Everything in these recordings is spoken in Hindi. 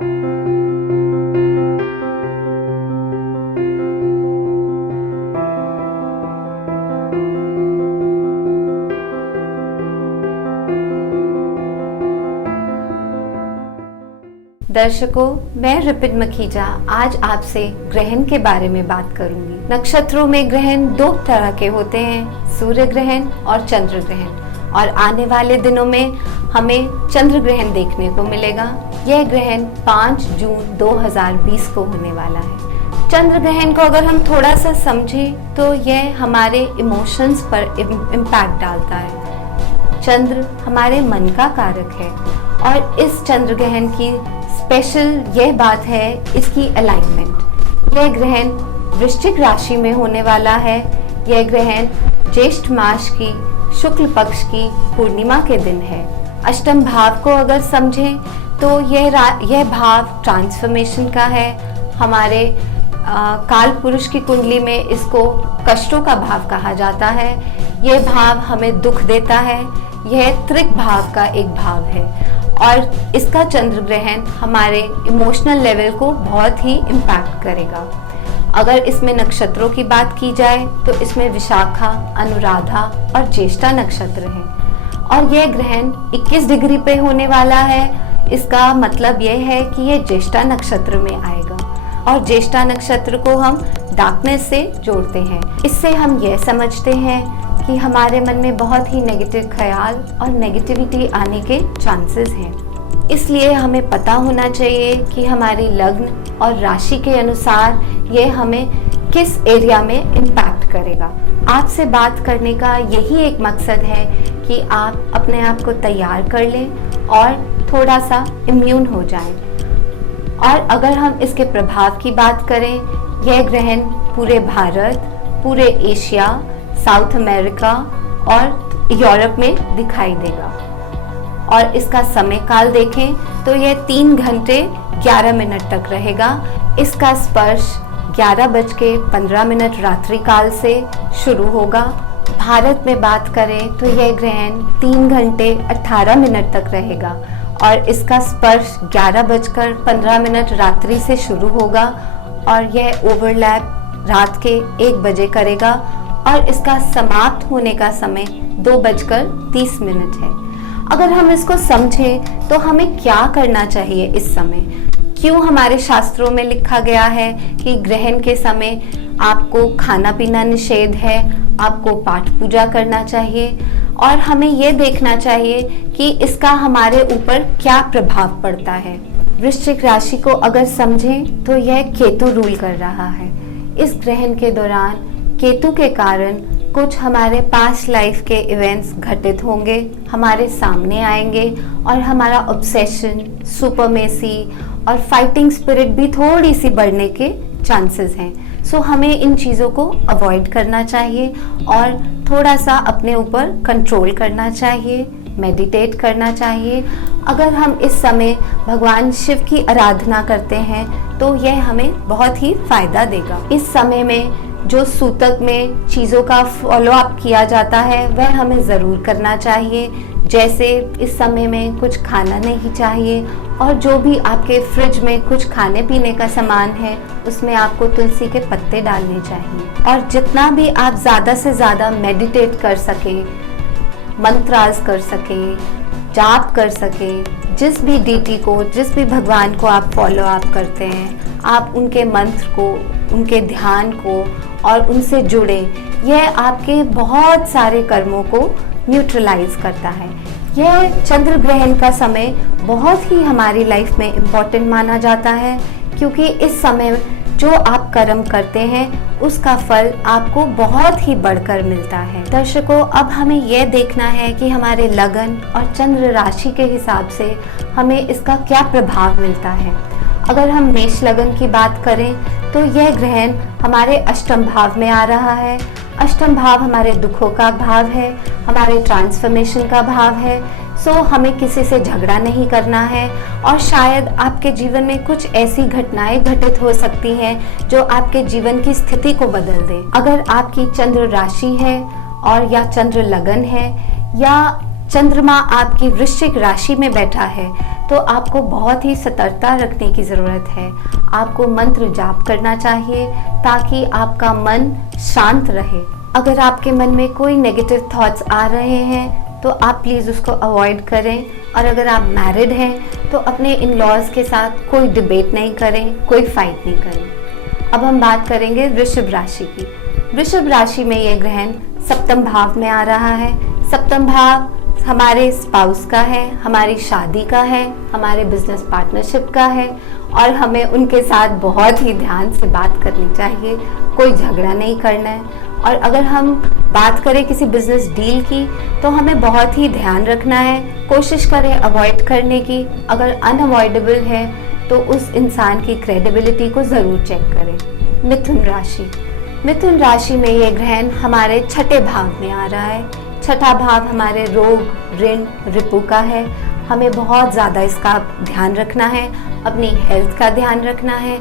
दर्शकों, मैं रिपिन मखीजा आज आपसे ग्रहण के बारे में बात करूंगी। नक्षत्रों में ग्रहण दो तरह के होते हैं, सूर्य ग्रहण और चंद्र ग्रहण। और आने वाले दिनों में हमें चंद्र ग्रहण देखने को मिलेगा। यह ग्रहण 5 जून 2020 को होने वाला है। चंद्र ग्रहण को अगर हम थोड़ा सा समझें तो यह हमारे इमोशंस पर इम्पैक्ट डालता है। चंद्र हमारे मन का कारक है और इस चंद्र ग्रहण की स्पेशल यह बात है इसकी अलाइनमेंट। यह ग्रहण वृश्चिक राशि में होने वाला है। यह ग्रहण ज्येष्ठ मास की शुक्ल पक्ष की पूर्णिमा के दिन है। अष्टम भाव को अगर समझें तो यह भाव ट्रांसफॉर्मेशन का है। हमारे काल पुरुष की कुंडली में इसको कष्टों का भाव कहा जाता है। यह भाव हमें दुख देता है। यह त्रिक भाव का एक भाव है और इसका चंद्र ग्रहण हमारे इमोशनल लेवल को बहुत ही इम्पैक्ट करेगा। अगर इसमें नक्षत्रों की बात की जाए तो इसमें विशाखा, अनुराधा और ज्येष्ठा नक्षत्र हैं और यह ग्रहण 21 डिग्री पे होने वाला है। इसका मतलब यह है कि यह ज्येष्ठा नक्षत्र में आएगा और ज्येष्ठा नक्षत्र को हम डार्कनेस से जोड़ते हैं। इससे हम यह समझते हैं कि हमारे मन में बहुत ही नेगेटिव ख्याल और नेगेटिविटी आने के चांसेस हैं। इसलिए हमें पता होना चाहिए कि हमारी लग्न और राशि के अनुसार ये हमें किस एरिया में इम्पैक्ट करेगा। आपसे बात करने का यही एक मकसद है कि आप अपने आप को तैयार कर लें और थोड़ा सा इम्यून हो जाएं। और अगर हम इसके प्रभाव की बात करें, यह ग्रहण पूरे भारत, पूरे एशिया, साउथ अमेरिका और यूरोप में दिखाई देगा। और इसका समय काल देखें तो यह 3 घंटे 11 मिनट तक रहेगा। इसका स्पर्श 11:15 रात्रि काल से शुरू होगा। भारत में बात करें तो यह ग्रहण 3 घंटे 18 मिनट तक रहेगा और इसका स्पर्श 11:15 रात्रि से शुरू होगा और यह ओवरलैप रात के 1 बजे करेगा और इसका समाप्त होने का समय 2:30 है। अगर हम इसको समझें तो हमें क्या करना चाहिए इस समय। क्यों हमारे शास्त्रों में लिखा गया है कि ग्रहण के समय आपको खाना पीना निषेध है, आपको पाठ पूजा करना चाहिए और हमें ये देखना चाहिए कि इसका हमारे ऊपर क्या प्रभाव पड़ता है। वृश्चिक राशि को अगर समझें तो यह केतु रूल कर रहा है। इस ग्रहण के दौरान केतु के कारण कुछ हमारे पास्ट लाइफ के इवेंट्स घटित होंगे, हमारे सामने आएंगे और हमारा ऑब्सेशन, सुपरमेसी और फाइटिंग स्पिरिट भी थोड़ी सी बढ़ने के चांसेस हैं। सो हमें इन चीज़ों को अवॉइड करना चाहिए और थोड़ा सा अपने ऊपर कंट्रोल करना चाहिए, मेडिटेट करना चाहिए। अगर हम इस समय भगवान शिव की आराधना करते हैं तो यह हमें बहुत ही फायदा देगा। इस समय में जो सूतक में चीज़ों का फॉलो अप किया जाता है वह हमें ज़रूर करना चाहिए। जैसे इस समय में कुछ खाना नहीं चाहिए और जो भी आपके फ्रिज में कुछ खाने पीने का सामान है उसमें आपको तुलसी के पत्ते डालने चाहिए। और जितना भी आप ज़्यादा से ज़्यादा मेडिटेट कर सकें, मंत्रास कर सकें, जाप कर सकें, जिस भी डीटी को, जिस भी भगवान को आप फॉलो अप करते हैं, आप उनके मंत्र को, उनके ध्यान को और उनसे जुड़े। यह आपके बहुत सारे कर्मों को न्यूट्रलाइज करता है। यह चंद्र ग्रहण का समय बहुत ही हमारी लाइफ में इम्पोर्टेंट माना जाता है क्योंकि इस समय जो आप कर्म करते हैं उसका फल आपको बहुत ही बढ़कर मिलता है। दर्शकों, अब हमें यह देखना है कि हमारे लगन और चंद्र राशि के हिसाब से हमें इसका क्या प्रभाव मिलता है। अगर हम मेष लगन की बात करें तो यह ग्रहण हमारे अष्टम भाव में आ रहा है। अष्टम भाव हमारे दुखों का भाव है, हमारे ट्रांसफॉर्मेशन का भाव है। सो हमें किसी से झगड़ा नहीं करना है और शायद आपके जीवन में कुछ ऐसी घटनाएं घटित हो सकती हैं जो आपके जीवन की स्थिति को बदल दे। अगर आपकी चंद्र राशि है और या चंद्र लगन है या चंद्रमा आपकी वृश्चिक राशि में बैठा है तो आपको बहुत ही सतर्कता रखने की ज़रूरत है। आपको मंत्र जाप करना चाहिए ताकि आपका मन शांत रहे। अगर आपके मन में कोई नेगेटिव थॉट्स आ रहे हैं तो आप प्लीज़ उसको अवॉइड करें। और अगर आप मैरिड हैं तो अपने इन लॉज के साथ कोई डिबेट नहीं करें, कोई फाइट नहीं करें। अब हम बात करेंगे वृषभ राशि की। वृषभ राशि में ये ग्रहण सप्तम भाव में आ रहा है। सप्तम भाव हमारे स्पाउस का है, हमारी शादी का है, हमारे बिजनेस पार्टनरशिप का है और हमें उनके साथ बहुत ही ध्यान से बात करनी चाहिए, कोई झगड़ा नहीं करना है। और अगर हम बात करें किसी बिजनेस डील की तो हमें बहुत ही ध्यान रखना है, कोशिश करें अवॉइड करने की। अगर अनअवॉइडेबल है तो उस इंसान की क्रेडिबिलिटी को ज़रूर चेक करें। मिथुन राशि। मिथुन राशि में ये ग्रहण हमारे छठे भाव में आ रहा है। छठा भाव हमारे रोग, ऋण, रिपु का है। हमें बहुत ज़्यादा इसका ध्यान रखना है, अपनी हेल्थ का ध्यान रखना है।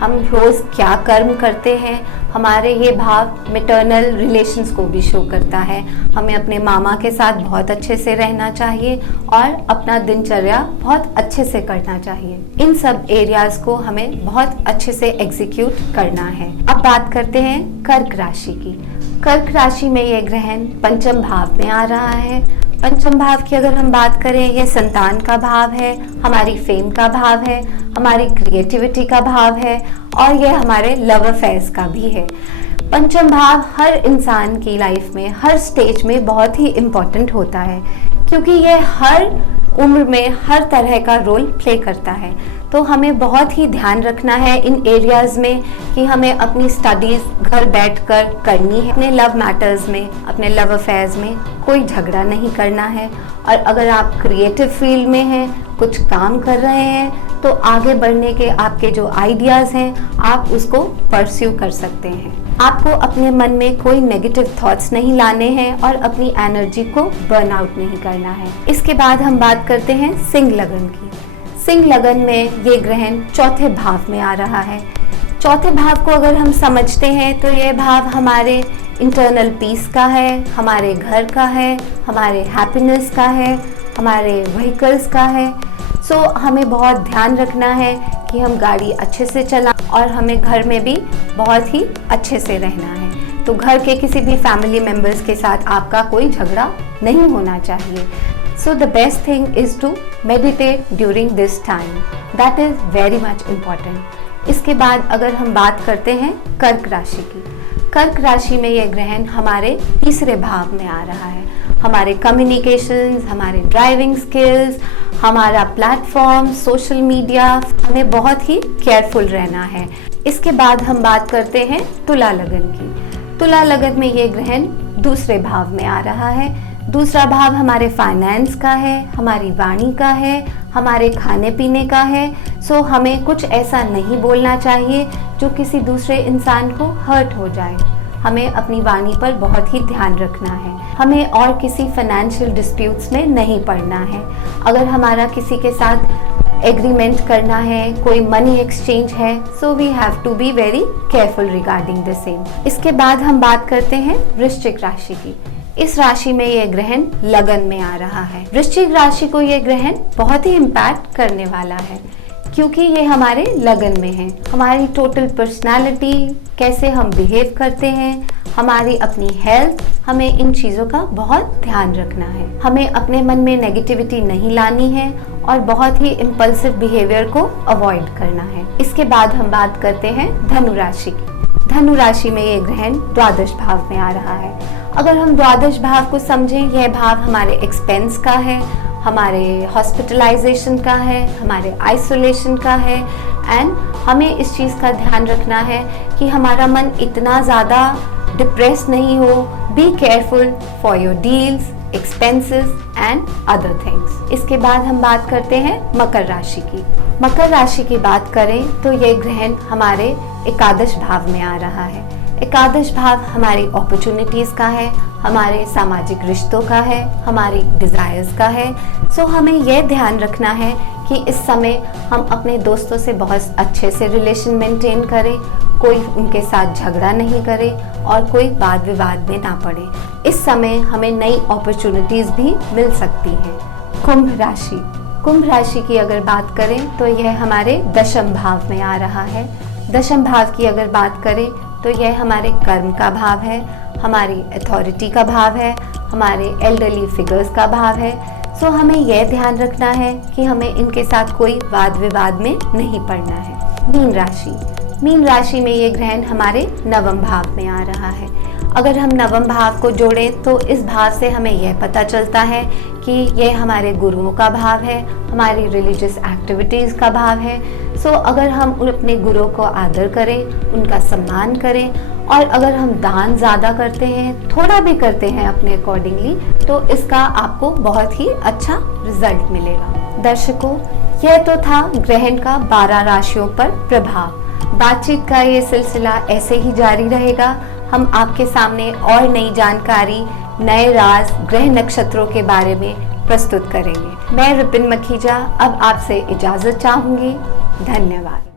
हम रोज़ क्या कर्म करते हैं, हमारे ये भाव मैटरनल रिलेशंस को भी शो करता है। हमें अपने मामा के साथ बहुत अच्छे से रहना चाहिए और अपना दिनचर्या बहुत अच्छे से करना चाहिए। इन सब एरियाज को हमें बहुत अच्छे से एग्जीक्यूट करना है। अब बात करते हैं कर्क राशि की। कर्क राशि में ये ग्रहण पंचम भाव में आ रहा है। पंचम भाव की अगर हम बात करें, ये संतान का भाव है, हमारी फेम का भाव है, हमारी क्रिएटिविटी का भाव है और ये हमारे लव अफेयर्स का भी है। पंचम भाव हर इंसान की लाइफ में हर स्टेज में बहुत ही इम्पोर्टेंट होता है क्योंकि ये हर उम्र में हर तरह का रोल प्ले करता है। तो हमें बहुत ही ध्यान रखना है इन एरियाज़ में कि हमें अपनी स्टडीज़ घर बैठकर करनी है। अपने लव मैटर्स में, अपने लव अफेयर्स में कोई झगड़ा नहीं करना है। और अगर आप क्रिएटिव फील्ड में हैं, कुछ काम कर रहे हैं, तो आगे बढ़ने के आपके जो आइडियाज़ हैं आप उसको परस्यू कर सकते हैं। आपको अपने मन में कोई नेगेटिव थॉट्स नहीं लाने हैं और अपनी एनर्जी को बर्न आउट नहीं करना है। इसके बाद हम बात करते हैं सिंह लगन की। सिंह लगन में ये ग्रहण चौथे भाव में आ रहा है। चौथे भाव को अगर हम समझते हैं तो ये भाव हमारे इंटरनल पीस का है, हमारे घर का है, हमारे हैप्पीनेस का है, हमारे व्हीकल्स का है। सो हमें बहुत ध्यान रखना है कि हम गाड़ी अच्छे से चलाएं और हमें घर में भी बहुत ही अच्छे से रहना है। तो घर के किसी भी फैमिली मेम्बर्स के साथ आपका कोई झगड़ा नहीं होना चाहिए। So the best thing is to meditate during this time. That is very much important. इसके बाद अगर हम बात करते हैं कर्क राशि की। कर्क राशि में यह ग्रहण हमारे तीसरे भाव में आ रहा है। हमारे कम्युनिकेशंस, हमारे ड्राइविंग स्किल्स, हमारा प्लेटफॉर्म, सोशल मीडिया, हमें बहुत ही केयरफुल रहना है। इसके बाद हम बात करते हैं तुला लगन की। तुला लगन में ये ग्रहण दूसरे भाव में आ रहा है। दूसरा भाव हमारे फाइनेंस का है, हमारी वाणी का है, हमारे खाने पीने का है। सो हमें कुछ ऐसा नहीं बोलना चाहिए जो किसी दूसरे इंसान को हर्ट हो जाए। हमें अपनी वाणी पर बहुत ही ध्यान रखना है। हमें और किसी फाइनेंशियल डिस्प्यूट्स में नहीं पड़ना है। अगर हमारा किसी के साथ एग्रीमेंट करना है, कोई मनी एक्सचेंज है, so we have to be very careful regarding the same. इसके बाद हम बात करते हैं वृश्चिक राशि की। इस राशि में यह ग्रहण लगन में आ रहा है। वृश्चिक राशि को यह ग्रहण बहुत ही इम्पैक्ट करने वाला है क्योंकि ये हमारे लगन में है। हमारी टोटल पर्सनालिटी, कैसे हम बिहेव करते हैं, हमारी अपनी हेल्थ, हमें इन चीज़ों का बहुत ध्यान रखना है। हमें अपने मन में नेगेटिविटी नहीं लानी है और बहुत ही इम्पल्सिव बिहेवियर को अवॉइड करना है। इसके बाद हम बात करते हैं धनु राशि की। धनु राशि में ये ग्रहण द्वादश भाव में आ रहा है। अगर हम द्वादश भाव को समझें, यह भाव हमारे एक्सपेंस का है, हमारे हॉस्पिटलाइजेशन का है, हमारे आइसोलेशन का है। एंड हमें इस चीज़ का ध्यान रखना है कि हमारा मन इतना ज़्यादा डिप्रेस नहीं हो। Be careful for your deals, expenses and other things. इसके बाद हम बात करते हैं मकर राशि की। मकर राशि की बात करें तो ये ग्रहण हमारे एकादश भाव में आ रहा है। एकादश भाव हमारी अपॉर्चुनिटीज़ का है, हमारे सामाजिक रिश्तों का है, हमारी डिज़ायर्स का है। सो हमें यह ध्यान रखना है कि इस समय हम अपने दोस्तों से बहुत अच्छे से रिलेशन मेंटेन करें, कोई उनके साथ झगड़ा नहीं करे और कोई वाद विवाद में ना पड़े। इस समय हमें नई अपॉर्चुनिटीज़ भी मिल सकती हैं। कुंभ राशि। कुंभ राशि की अगर बात करें तो यह हमारे दशम भाव में आ रहा है। दशम भाव की अगर बात करें तो यह हमारे कर्म का भाव है, हमारी अथॉरिटी का भाव है, हमारे एल्डरली फिगर्स का भाव है। सो हमें यह ध्यान रखना है कि हमें इनके साथ कोई वाद विवाद में नहीं पड़ना है। मीन राशि, मीन राशि में ये ग्रहण हमारे नवम भाव में आ रहा है। अगर हम नवम भाव को जोड़ें तो इस भाव से हमें यह पता चलता है कि यह हमारे गुरुओं का भाव है, हमारी रिलीजियस एक्टिविटीज़ का भाव है। सो अगर हम अपने गुरुओं को आदर करें, उनका सम्मान करें और अगर हम दान ज़्यादा करते हैं, थोड़ा भी करते हैं अपने अकॉर्डिंगली, तो इसका आपको बहुत ही अच्छा रिजल्ट मिलेगा। दर्शकों, यह तो था ग्रहण का 12 राशियों पर प्रभाव। बातचीत का ये सिलसिला ऐसे ही जारी रहेगा। हम आपके सामने और नई जानकारी, नए राज, ग्रह नक्षत्रों के बारे में प्रस्तुत करेंगे। मैं रिपिन मखीजा अब आपसे इजाजत चाहूंगी। धन्यवाद।